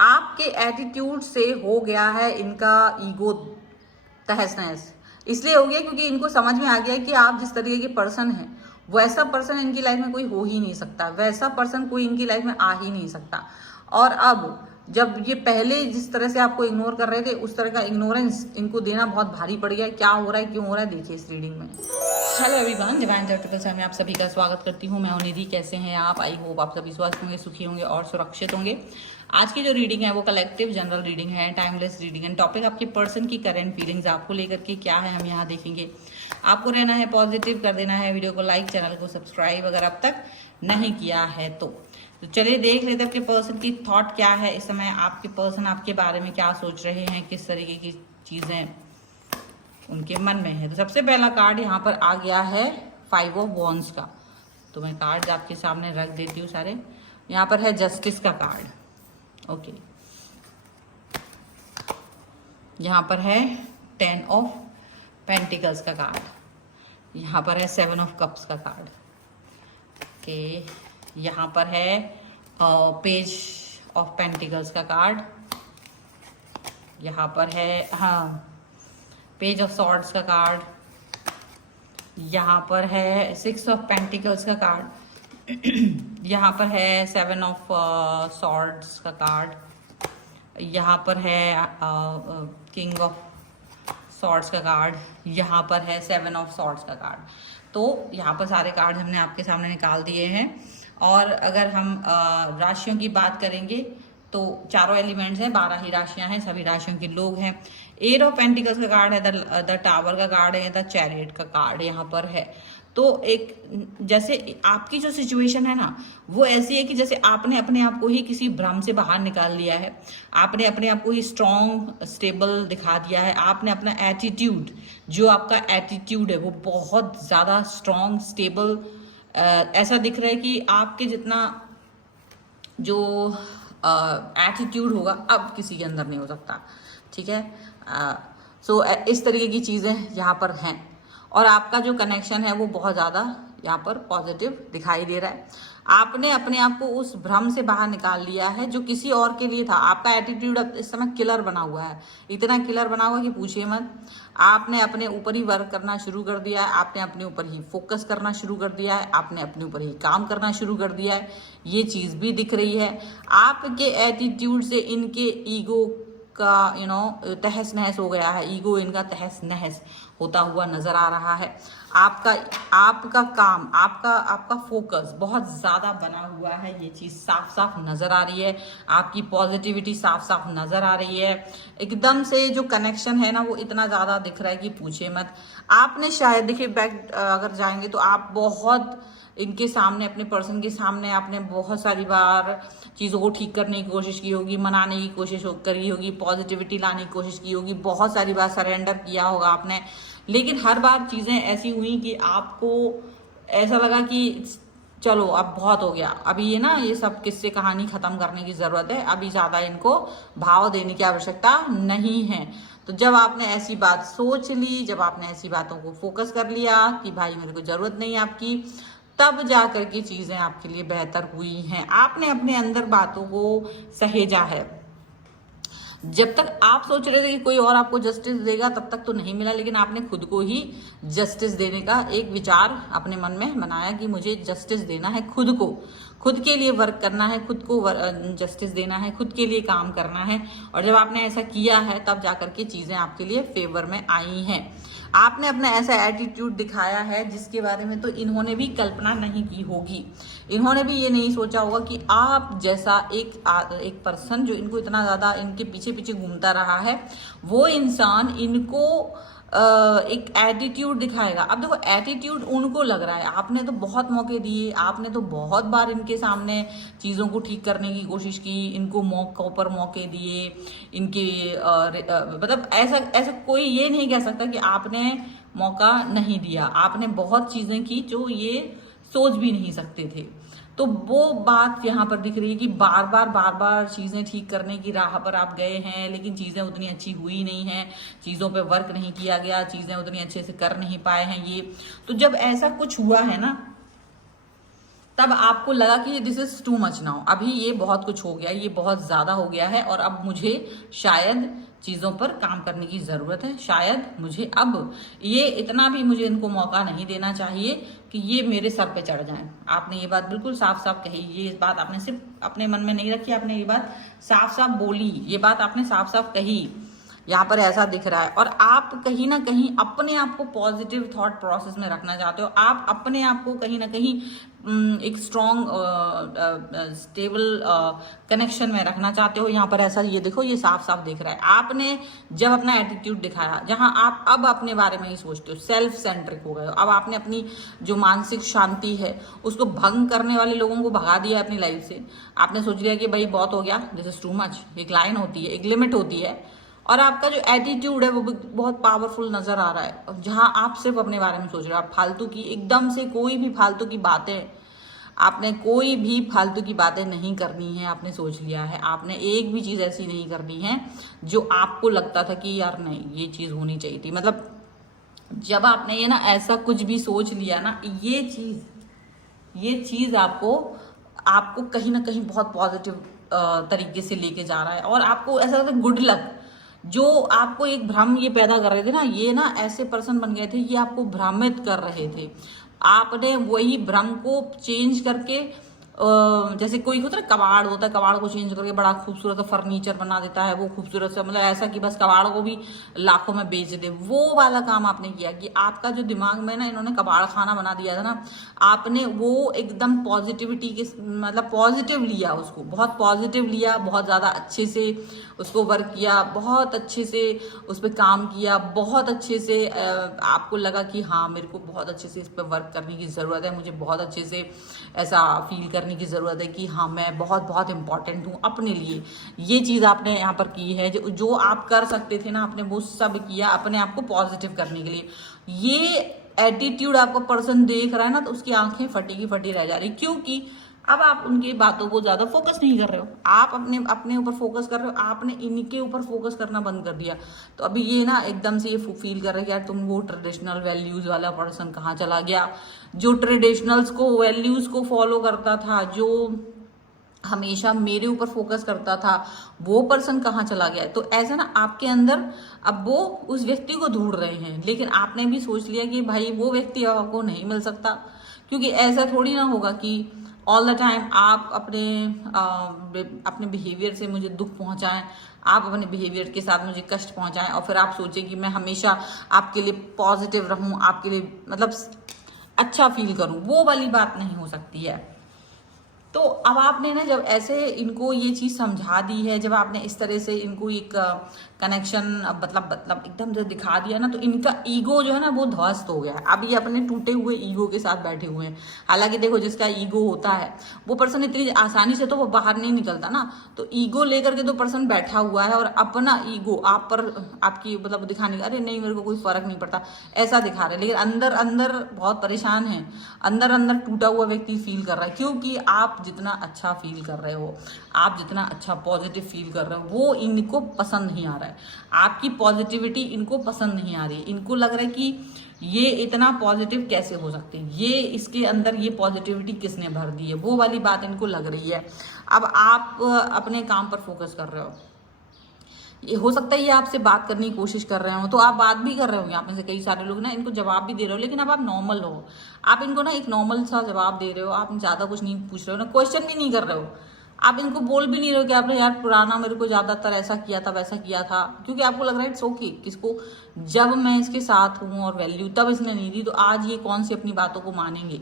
आपके एटीट्यूड से हो गया है इनका ईगो तहस नहस। इसलिए हो गया क्योंकि इनको समझ में आ गया है कि आप जिस तरीके के पर्सन हैं वैसा पर्सन इनकी लाइफ में कोई हो ही नहीं सकता, वैसा पर्सन कोई इनकी लाइफ में आ ही नहीं सकता। और अब जब ये पहले जिस तरह से आपको इग्नोर कर रहे थे उस तरह का इग्नोरेंस इनको देना बहुत भारी पड़ गया है। क्या हो रहा है, क्यों हो रहा है, देखिए इस रीडिंग में। हेलो एवरीवन, डिवाइन चैरिटेबल में आप सभी का स्वागत करती हूँ। मैं हूं निधि। कैसे हैं आप? आई होप आप सभी स्वस्थ होंगे, सुखी होंगे और सुरक्षित होंगे। आज की जो रीडिंग है वो कलेक्टिव जनरल रीडिंग है, टाइमलेस रीडिंग है। टॉपिक आपके पर्सन की करंट फीलिंग्स आपको लेकर के क्या है हम यहाँ देखेंगे। आपको रहना है पॉजिटिव, कर देना है वीडियो को लाइक, चैनल को सब्सक्राइब अगर अब तक नहीं किया है तो चलिए देख लेते हैं आपके पर्सन की थॉट क्या है इस समय। आपके पर्सन आपके बारे में क्या सोच रहे हैं, किस तरीके की चीजें उनके मन में है। तो सबसे पहला कार्ड यहाँ पर आ गया है 5 ऑफ वॉन्ड्स का। तो मैं कार्ड आपके सामने रख देती हूँ सारे। यहाँ पर है जस्टिस का कार्ड, ओके। यहाँ पर है 10 ऑफ पेंटिकल्स का कार्ड। यहाँ पर है 7 ऑफ कप्स का कार्ड, ओके। यहाँ पर है पेज ऑफ पेंटिकल्स का कार्ड। यहाँ पर है पेज ऑफ सॉर्ड्स का कार्ड। यहाँ पर है 6 ऑफ पेंटिकल्स का कार्ड। यहाँ पर है 7 ऑफ सॉर्ड्स का कार्ड। यहाँ पर है किंग ऑफ सॉर्ड्स का कार्ड। यहाँ पर है 7 ऑफ सॉर्ड्स का कार्ड। तो यहाँ पर सारे कार्ड हमने आपके सामने निकाल दिए हैं। और अगर हम राशियों की बात करेंगे तो चारों एलिमेंट्स हैं, 12 ही राशियां हैं, सभी राशियों के लोग हैं। 8 ऑफ पेंटिकल्स का कार्ड है, द टावर का कार्ड है, द चैरियट का कार्ड यहाँ पर है। तो एक जैसे आपकी जो सिचुएशन है ना वो ऐसी है कि जैसे आपने अपने आप को ही किसी भ्रम से बाहर निकाल लिया है। आपने अपने आप को ही स्ट्रॉन्ग स्टेबल दिखा दिया है। आपने अपना एटीट्यूड, जो आपका एटीट्यूड है वो बहुत ज़्यादा स्ट्रॉन्ग स्टेबल ऐसा दिख रहा है कि आपके जितना जो एटीट्यूड होगा अब किसी के अंदर नहीं हो सकता, ठीक है। सो इस तरीके की चीज़ें यहाँ पर हैं। और आपका जो कनेक्शन है वो बहुत ज़्यादा यहाँ पर पॉजिटिव दिखाई दे रहा है। आपने अपने आप को उस भ्रम से बाहर निकाल लिया है जो किसी और के लिए था। आपका एटीट्यूड अब इस समय किलर बना हुआ है, इतना किलर बना हुआ है कि पूछिए मत। आपने अपने ऊपर ही वर्क करना शुरू कर दिया है, आपने अपने ऊपर ही फोकस करना शुरू कर दिया है, आपने अपने ऊपर ही काम करना शुरू कर दिया है। ये चीज़ भी दिख रही है। आपके एटीट्यूड से इनके ईगो का तहस नहस हो गया है। ईगो इनका तहस नहस होता हुआ नजर आ रहा है। आपका काम, आपका फोकस बहुत ज्यादा बना हुआ है। ये चीज साफ साफ नजर आ रही है। आपकी पॉजिटिविटी साफ साफ नजर आ रही है। एकदम से जो कनेक्शन है ना वो इतना ज्यादा दिख रहा है कि पूछे मत। आपने शायद देखिए बैक अगर जाएंगे तो आप बहुत इनके सामने, अपने पर्सन के सामने आपने बहुत सारी बार चीज़ों को ठीक करने की कोशिश की होगी, मनाने की कोशिश करी होगी, पॉजिटिविटी लाने की कोशिश की होगी, बहुत सारी बार सरेंडर किया होगा आपने। लेकिन हर बार चीज़ें ऐसी हुई कि आपको ऐसा लगा कि चलो अब बहुत हो गया, अभी ये सब किस्से कहानी ख़त्म करने की ज़रूरत है, अभी ज़्यादा इनको भाव देने की आवश्यकता नहीं है। तो जब आपने ऐसी बात सोच ली, जब आपने ऐसी बातों को फोकस कर लिया कि भाई मेरे को ज़रूरत नहीं है आपकी, तब जा करके चीज़ें आपके लिए बेहतर हुई हैं। आपने अपने अंदर बातों को सहेजा है। जब तक आप सोच रहे थे कि कोई और आपको जस्टिस देगा तब तक तो नहीं मिला, लेकिन आपने खुद को ही जस्टिस देने का एक विचार अपने मन में बनाया कि मुझे जस्टिस देना है खुद को, खुद के लिए वर्क करना है, खुद को जस्टिस देना है, खुद के लिए काम करना है। और जब आपने ऐसा किया है तब जाकर के चीज़ें आपके लिए फेवर में आई हैं। आपने अपना ऐसा एटीट्यूड दिखाया है जिसके बारे में तो इन्होंने भी कल्पना नहीं की होगी। इन्होंने भी ये नहीं सोचा होगा कि आप जैसा एक पर्सन जो इनको इतना ज़्यादा इनके पीछे पीछे घूमता रहा है, वो इंसान इनको एक एटीट्यूड दिखाएगा। अब देखो एटीट्यूड उनको लग रहा है, आपने तो बहुत मौके दिए, आपने तो बहुत बार इनके सामने चीज़ों को ठीक करने की कोशिश की, इनको मौकों पर मौके दिए, इनके मतलब ऐसा कोई ये नहीं कह सकता कि आपने मौका नहीं दिया। आपने बहुत चीज़ें की जो ये सोच भी नहीं सकते थे। तो वो बात यहाँ पर दिख रही है कि बार बार चीज़ें ठीक करने की राह पर आप गए हैं, लेकिन चीज़ें उतनी अच्छी हुई नहीं हैं, चीज़ों पे वर्क नहीं किया गया, चीज़ें उतनी अच्छे से कर नहीं पाए हैं ये। तो जब ऐसा कुछ हुआ है ना तब आपको लगा कि this is too much now, अभी ये बहुत कुछ हो गया, ये बहुत ज्यादा हो गया है और अब मुझे शायद चीजों पर काम करने की जरूरत है, शायद मुझे अब ये इतना भी मुझे इनको मौका नहीं देना चाहिए कि ये मेरे सर पे चढ़ जाएं। आपने ये बात बिल्कुल साफ साफ कही, ये बात आपने सिर्फ अपने मन में नहीं रखी, आपने ये बात साफ साफ बोली, ये बात आपने साफ साफ कही। यहाँ पर ऐसा दिख रहा है और आप कहीं ना कहीं अपने आप को पॉजिटिव थॉट प्रोसेस में रखना चाहते हो, आप अपने आप को कहीं ना कहीं एक स्ट्रॉन्ग स्टेबल कनेक्शन में रखना चाहते हो। यहाँ पर ऐसा ये देखो, ये साफ साफ दिख रहा है। आपने जब अपना एटीट्यूड दिखाया, जहां आप अब अपने बारे में ही सोचते हो, सेल्फ सेंट्रिक हो गए हो, अब आपने अपनी जो मानसिक शांति है उसको भंग करने वाले लोगों को भगा दिया अपनी लाइफ से। आपने सोच लिया कि भाई बहुत हो गया, दिस इज टू मच। एक लाइन होती है, एक लिमिट होती है, और आपका जो एटीट्यूड है वो बहुत पावरफुल नजर आ रहा है। जहां आप सिर्फ अपने बारे में सोच रहे हो, आप फालतू की एकदम से कोई भी फालतू की बातें, आपने कोई भी फालतू की बातें नहीं करनी है, आपने सोच लिया है। आपने एक भी चीज ऐसी नहीं करनी है जो आपको लगता था कि यार नहीं ये चीज होनी चाहिए थी। मतलब जब आपने ये ना ऐसा कुछ भी सोच लिया ना, ये चीज आपको कहीं ना कहीं बहुत पॉजिटिव तरीके से लेके जा रहा है और आपको ऐसा लगता है गुड लक। जो आपको एक भ्रम ये पैदा कर रहे थे ना, ये ना ऐसे पर्सन बन गए थे, ये आपको भ्रमित कर रहे थे। आपने वही भ्रम को चेंज करके जैसे कोई होता है कबाड़ होता है, कबाड़ को चेंज करके बड़ा खूबसूरत फर्नीचर बना देता है, वो खूबसूरत से, मतलब ऐसा कि बस कबाड़ को भी लाखों में बेच दे, वो वाला काम आपने किया। कि आपका जो दिमाग में ना इन्होंने कबाड़ खाना बना दिया था ना, आपने वो एकदम पॉजिटिविटी के मतलब पॉजिटिव लिया, उसको बहुत पॉजिटिव लिया, बहुत ज्यादा अच्छे से उसको वर्क किया, बहुत अच्छे से उस पर काम किया, बहुत अच्छे से आपको लगा कि हाँ मेरे को बहुत अच्छे से इस पर वर्क करने की जरूरत है, मुझे बहुत अच्छे से ऐसा फील करने की जरूरत है कि हाँ मैं बहुत बहुत इंपॉर्टेंट हूँ अपने लिए। ये चीज आपने यहाँ पर की है, जो आप कर सकते थे ना, आपने वो सब किया अपने आप को पॉजिटिव करने के लिए। ये एटीट्यूड आपको पर्सन देख रहा है ना, तो उसकी आंखें फटी की फटी रह जा रही, क्योंकि अब आप उनकी बातों को ज्यादा फोकस नहीं कर रहे हो, आप अपने ऊपर फोकस कर रहे हो, आपने इनके ऊपर फोकस करना बंद कर दिया। तो अभी ये ना एकदम से ये फील कर रहे हैं यार तुम वो ट्रेडिशनल वैल्यूज वाला पर्सन कहाँ चला गया, जो ट्रेडिशनल्स को वैल्यूज को फॉलो करता था, जो हमेशा मेरे ऊपर फोकस करता था, वो पर्सन कहाँ चला गया। तो ऐसा ना आपके अंदर अब वो उस व्यक्ति को ढूंढ रहे हैं, लेकिन आपने भी सोच लिया कि भाई वो व्यक्ति अब आपको नहीं मिल सकता, क्योंकि ऐसा थोड़ी ना होगा कि ऑल द टाइम आप अपने बिहेवियर से मुझे दुख पहुंचाएं, आप अपने बिहेवियर के साथ मुझे कष्ट पहुंचाएं और फिर आप सोचें कि मैं हमेशा आपके लिए पॉजिटिव रहूं, आपके लिए मतलब अच्छा फील करूं। वो वाली बात नहीं हो सकती है। तो अब आपने ना जब ऐसे इनको ये चीज समझा दी है, जब आपने इस तरह से इनको एक कनेक्शन मतलब एकदम से दिखा दिया ना, तो इनका ईगो जो है ना वो ध्वस्त हो गया है। अब ये अपने टूटे हुए ईगो के साथ बैठे हुए हैं। हालांकि देखो जिसका ईगो होता है वो पर्सन इतनी आसानी से तो वो बाहर नहीं निकलता ना, तो ईगो लेकर के तो पर्सन बैठा हुआ है और अपना ईगो आप पर आपकी मतलब दिखाने का, अरे नहीं मेरे को कोई फर्क नहीं पड़ता ऐसा दिखा रहे, लेकिन अंदर अंदर बहुत परेशान है, अंदर अंदर टूटा हुआ व्यक्ति फील कर रहा है। क्योंकि आप जितना अच्छा फील कर रहे हो, आप जितना अच्छा पॉजिटिव फील कर रहे हो, वो इनको पसंद नहीं आ रहा है। आपकी पॉजिटिविटी इनको पसंद नहीं आ रही है। इनको लग रहा है कि ये इतना पॉजिटिव कैसे हो सकते हैं, ये इसके अंदर ये पॉजिटिविटी किसने भर दी है, वो वाली बात इनको लग रही है। अब आप अपने काम पर फोकस कर रहे हो, ये हो सकता है ये आपसे बात करने की कोशिश कर रहे हो, तो आप बात भी कर रहे होंगे, आप में से कई सारे लोग ना इनको जवाब भी दे रहे हो, लेकिन अब आप नॉर्मल हो, आप इनको ना एक नॉर्मल सा जवाब दे रहे हो, आप ज्यादा कुछ नहीं पूछ रहे हो ना, क्वेश्चन भी नहीं कर रहे हो, आप इनको बोल भी नहीं रहे हो कि आपने यार पुराना मेरे को ज्यादातर ऐसा किया था वैसा किया था, क्योंकि आपको लग रहा है इट्स ओके, किसको जब मैं इसके साथ हूँ और वैल्यू तब इसने नहीं दी, तो आज ये कौन सी अपनी बातों को मानेंगे,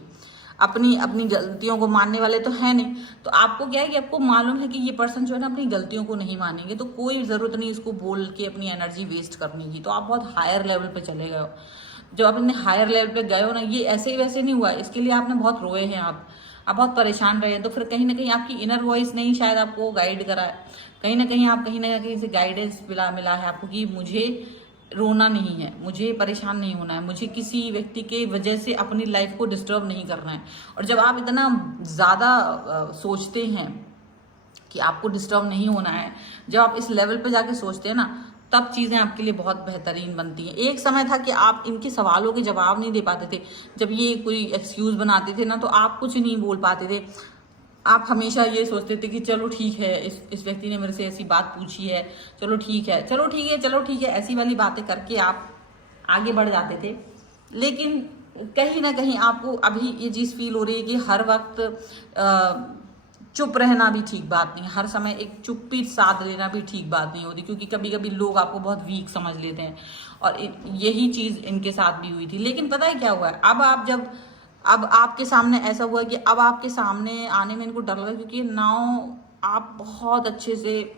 अपनी गलतियों को मानने वाले तो है नहीं। तो आपको क्या है कि आपको मालूम है कि ये पर्सन जो है ना अपनी गलतियों को नहीं मानेंगे, तो कोई जरूरत नहीं इसको बोल के अपनी एनर्जी वेस्ट करने की। तो आप बहुत हायर लेवल पे चले गए हो। जब आप अपने हायर लेवल पे गए हो ना, ये ऐसे ही वैसे नहीं हुआ, इसके लिए आपने बहुत रोए हैं, आप बहुत परेशान रहे हैं। तो फिर कहीं ना कहीं आपकी इनर वॉइस ने शायद आपको गाइड करा है, कहीं ना कहीं से गाइडेंस मिला है आपको कि मुझे रोना नहीं है, मुझे परेशान नहीं होना है, मुझे किसी व्यक्ति के वजह से अपनी लाइफ को डिस्टर्ब नहीं करना है। और जब आप इतना ज़्यादा सोचते हैं कि आपको डिस्टर्ब नहीं होना है, जब आप इस लेवल पे जाके सोचते हैं ना, तब चीज़ें आपके लिए बहुत बेहतरीन बनती हैं। एक समय था कि आप इनके सवालों के जवाब नहीं दे पाते थे, जब ये कोई एक्सक्यूज़ बनाते थे ना तो आप कुछ नहीं बोल पाते थे। आप हमेशा ये सोचते थे कि चलो ठीक है, इस व्यक्ति ने मेरे से ऐसी बात पूछी है, चलो ठीक है, चलो ठीक है, चलो ठीक है, ऐसी वाली बातें करके आप आगे बढ़ जाते थे। लेकिन कहीं ना कहीं आपको अभी ये चीज़ फील हो रही है कि हर वक्त चुप रहना भी ठीक बात नहीं, हर समय एक चुप्पी साध लेना भी ठीक बात नहीं होती, क्योंकि कभी कभी लोग आपको बहुत वीक समझ लेते हैं। और यही चीज़ इनके साथ भी हुई थी। लेकिन पता है क्या हुआ है, अब आपके सामने ऐसा हुआ कि अब आपके सामने आने में इनको डर लगा, क्योंकि नाउ आप बहुत अच्छे से,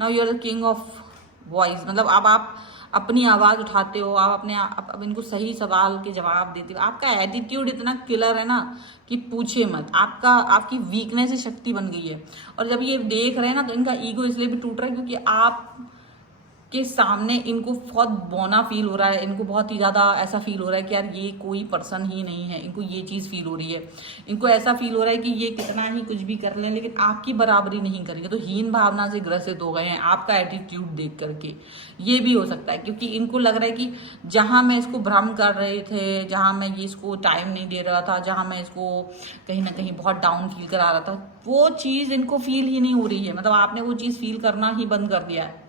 now you are the king of voice, मतलब अब आप अपनी आवाज़ उठाते हो, आप अब इनको सही सवाल के जवाब देते हो। आपका एटीट्यूड इतना किलर है ना कि पूछे मत, आपकी वीकनेस ही शक्ति बन गई है। और जब ये देख रहे हैं ना तो इनका ईगो इसलिए भी टूट रहा है क्योंकि आप के सामने इनको बहुत बौना फील हो रहा है, इनको बहुत ही ज़्यादा ऐसा फील हो रहा है कि यार ये कोई पर्सन ही नहीं है। इनको ये चीज़ फील हो रही है, इनको ऐसा फील हो रहा है कि ये कितना ही कुछ भी कर लें लेकिन आपकी बराबरी नहीं करेंगे। तो हीन भावना से ग्रसित हो गए हैं आपका एटीट्यूड देख करके। ये भी हो सकता है क्योंकि इनको लग रहा है कि जहाँ मैं इसको भ्रम कर रहे थे, जहाँ मैं ये इसको टाइम नहीं दे रहा था, जहाँ मैं इसको कहीं ना कहीं बहुत डाउन फील करा रहा था, वो चीज़ इनको फील ही नहीं हो रही है। मतलब आपने वो चीज़ फील करना ही बंद कर दिया है,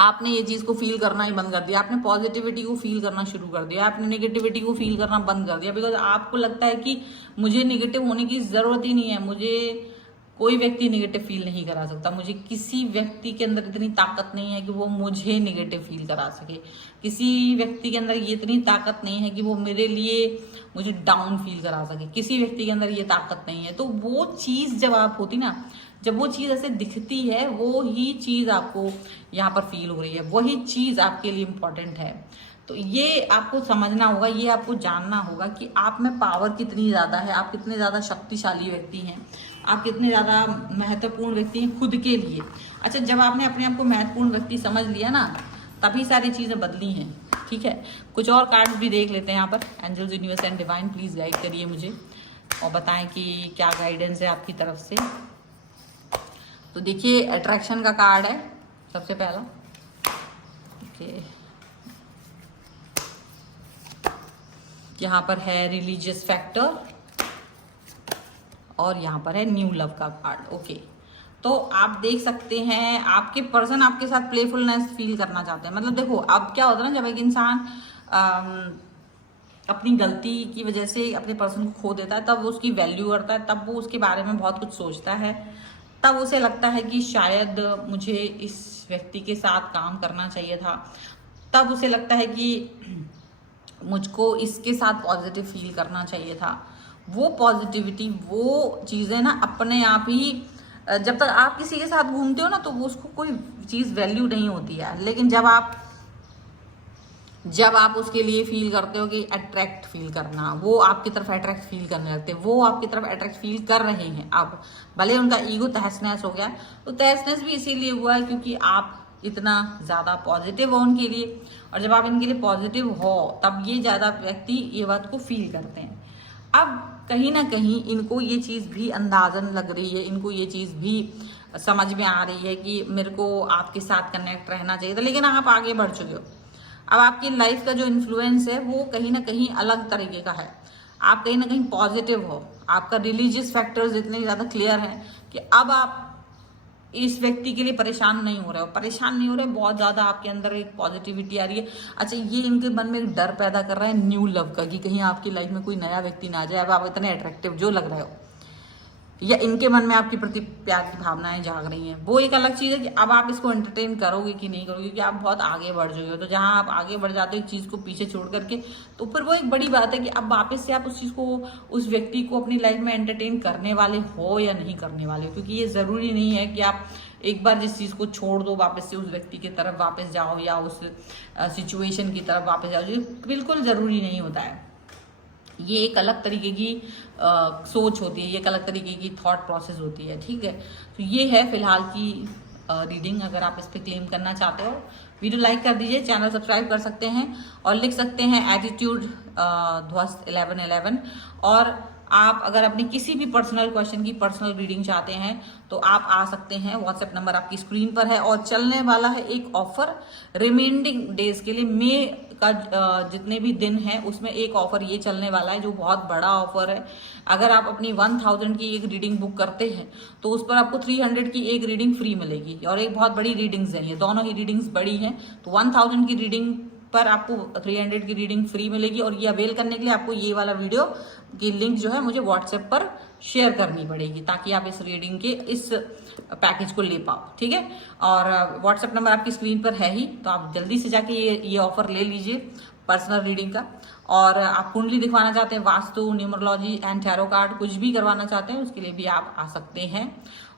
आपने ये चीज़ को फील करना ही बंद कर दिया, आपने पॉजिटिविटी को फील करना शुरू कर दिया, आपने नेगेटिविटी को फील करना बंद कर दिया। बिकॉज आपको लगता है कि मुझे नेगेटिव होने की ज़रूरत ही नहीं है, मुझे कोई व्यक्ति नेगेटिव फील नहीं करा सकता, मुझे किसी व्यक्ति के अंदर इतनी ताकत नहीं है कि वो मुझे नेगेटिव फील करा सके, किसी व्यक्ति के अंदर ये इतनी ताकत नहीं है कि वो मेरे लिए मुझे डाउन फील करा सके, किसी व्यक्ति के अंदर ये ताकत नहीं है। तो वो चीज़ जब आप होती ना, जब वो चीज़ ऐसे दिखती है, वो ही चीज़ आपको यहाँ पर फील हो रही है, वही चीज़ आपके लिए इम्पोर्टेंट है। तो ये आपको समझना होगा, ये आपको जानना होगा कि आप में पावर कितनी ज़्यादा है, आप कितने ज़्यादा शक्तिशाली व्यक्ति हैं, आप कितने ज़्यादा महत्वपूर्ण व्यक्ति हैं खुद के लिए। अच्छा, जब आपने अपने आप को महत्वपूर्ण व्यक्ति समझ लिया ना, तभी सारी चीज़ें बदली हैं। ठीक है, कुछ और कार्ड्स भी देख लेते हैं यहाँ पर। Angels, universe and divine, please guide करिए मुझे और बताएं कि क्या गाइडेंस है आपकी तरफ से। तो देखिए, अट्रैक्शन का कार्ड है सबसे पहला। ओके, यहाँ पर है रिलीजियस फैक्टर और यहाँ पर है न्यू लव का कार्ड। ओके, तो आप देख सकते हैं आपके पर्सन आपके साथ प्लेफुलनेस फील करना चाहते हैं। मतलब देखो, अब क्या होता है ना, जब एक इंसान अपनी गलती की वजह से अपने पर्सन को खो देता है, तब वो उसकी वैल्यू करता है, तब वो उसके बारे में बहुत कुछ सोचता है, तब उसे लगता है कि शायद मुझे इस व्यक्ति के साथ काम करना चाहिए था, तब उसे लगता है कि मुझको इसके साथ पॉजिटिव फील करना चाहिए था। वो पॉजिटिविटी, वो चीज़ें ना अपने आप ही, जब तक आप किसी के साथ घूमते हो ना तो वो उसको कोई चीज़ वैल्यू नहीं होती है। लेकिन जब आप उसके लिए फील करते हो कि अट्रैक्ट फील करना, वो आपकी तरफ अट्रैक्ट फील करने लगते हैं, वो आपकी तरफ अट्रैक्ट फील कर रहे हैं। अब भले उनका ईगो तहस नहस हो गया, तो तहस नहस भी इसीलिए हुआ है क्योंकि आप इतना ज़्यादा पॉजिटिव हो उनके लिए। और जब आप इनके लिए पॉजिटिव हो तब ये ज़्यादा व्यक्ति ये बात को फील करते हैं। अब कहीं ना कहीं इनको ये चीज़ भी अंदाजन लग रही है, इनको ये चीज़ भी समझ में आ रही है कि मेरे को आपके साथ कनेक्ट रहना चाहिए था, लेकिन आप आगे बढ़ चुके हो। अब आपकी लाइफ का जो इन्फ्लुएंस है वो कहीं ना कहीं अलग तरीके का है, आप कहीं ना कहीं पॉजिटिव हो, आपका रिलीजियस फैक्टर्स इतने ज़्यादा क्लियर हैं कि अब आप इस व्यक्ति के लिए परेशान नहीं हो रहे, बहुत ज़्यादा आपके अंदर एक पॉजिटिविटी आ रही है। अच्छा, ये इनके मन में एक डर पैदा कर रहा है न्यू लव का, कि कहीं आपकी लाइफ में कोई नया व्यक्ति ना आ जाए। अब आप इतने अट्रैक्टिव जो लग रहे हो, या इनके मन में आपके प्रति प्यार की भावनाएं जाग रही हैं, वो एक अलग चीज़ है कि अब आप इसको एंटरटेन करोगे कि नहीं करोगे, क्योंकि आप बहुत आगे बढ़ चुके हो। तो जहाँ आप आगे बढ़ जाते हो एक चीज़ को पीछे छोड़ करके, तो फिर वो एक बड़ी बात है कि अब वापस से आप उस चीज़ को, उस व्यक्ति को अपनी लाइफ में एंटरटेन करने वाले हो या नहीं करने वाले हो। क्योंकि ये ज़रूरी नहीं है कि आप एक बार जिस चीज़ को छोड़ दो वापस से उस व्यक्ति की तरफ वापस जाओ या उस सिचुएशन की तरफ वापस जाओ, ये बिल्कुल ज़रूरी नहीं होता है। ये एक अलग तरीके की सोच होती है, ये एक अलग तरीके की थॉट प्रोसेस होती है। ठीक है, तो ये है फिलहाल की रीडिंग। अगर आप इस पर क्लेम करना चाहते हो, वीडियो लाइक कर दीजिए, चैनल सब्सक्राइब कर सकते हैं और लिख सकते हैं एटीट्यूड ध्वस्त 1111। और आप अगर अपनी किसी भी पर्सनल क्वेश्चन की पर्सनल रीडिंग चाहते हैं तो आप आ सकते हैं। व्हाट्सएप नंबर आपकी स्क्रीन पर है। और चलने वाला है एक ऑफर रिमेंडिंग डेज के लिए, मई का जितने भी दिन हैं उसमें एक ऑफर ये चलने वाला है जो बहुत बड़ा ऑफर है। अगर आप अपनी 1000 की एक रीडिंग बुक करते हैं तो उस पर आपको 300 की एक रीडिंग फ्री मिलेगी। और एक बहुत बड़ी रीडिंग्स है, ये दोनों ही रीडिंग्स बड़ी हैं। तो 1000 की रीडिंग पर आपको 300 की रीडिंग फ्री मिलेगी। और ये अवेल करने के लिए आपको ये वाला वीडियो की लिंक जो है मुझे व्हाट्सएप पर शेयर करनी पड़ेगी ताकि आप इस रीडिंग के इस पैकेज को ले पाओ, ठीक है। और व्हाट्सएप नंबर आपकी स्क्रीन पर है ही, तो आप जल्दी से जाके ये ऑफर ले लीजिए पर्सनल रीडिंग का। और आप कुंडली दिखवाना चाहते हैं, vastu, numerology and tarot card कुछ भी करवाना चाहते हैं उसके लिए भी आप आ सकते हैं।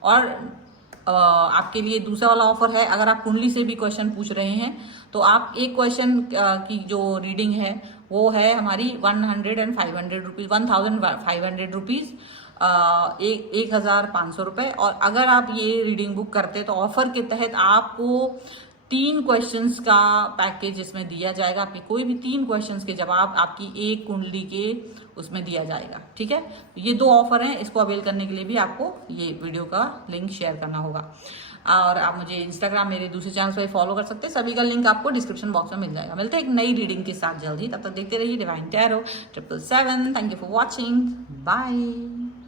और आपके लिए दूसरा वाला ऑफर है, अगर आप कुंडली से भी क्वेश्चन पूछ रहे हैं तो आप एक क्वेश्चन की जो रीडिंग है वो है हमारी 100 and 500 रुपीज, 1500 रुपीज, 1500 रुपए। और अगर आप ये रीडिंग बुक करते हैं तो ऑफर के तहत आपको 3 क्वेश्चंस का पैकेज इसमें दिया जाएगा। आपके कोई भी 3 क्वेश्चंस के जवाब आपकी एक कुंडली के उसमें दिया जाएगा, ठीक है। ये 2 ऑफर हैं, इसको अवेल करने के लिए भी आपको ये वीडियो का लिंक शेयर करना होगा। और आप मुझे इंस्टाग्राम मेरे दूसरे चैनल पर फॉलो कर सकते हैं, सभी का लिंक आपको डिस्क्रिप्शन बॉक्स में मिल जाएगा। मिलते हैं एक नई रीडिंग के साथ जल्द ही, तब तक देखते रहिए divine tarot 777। Thank you for watching, bye.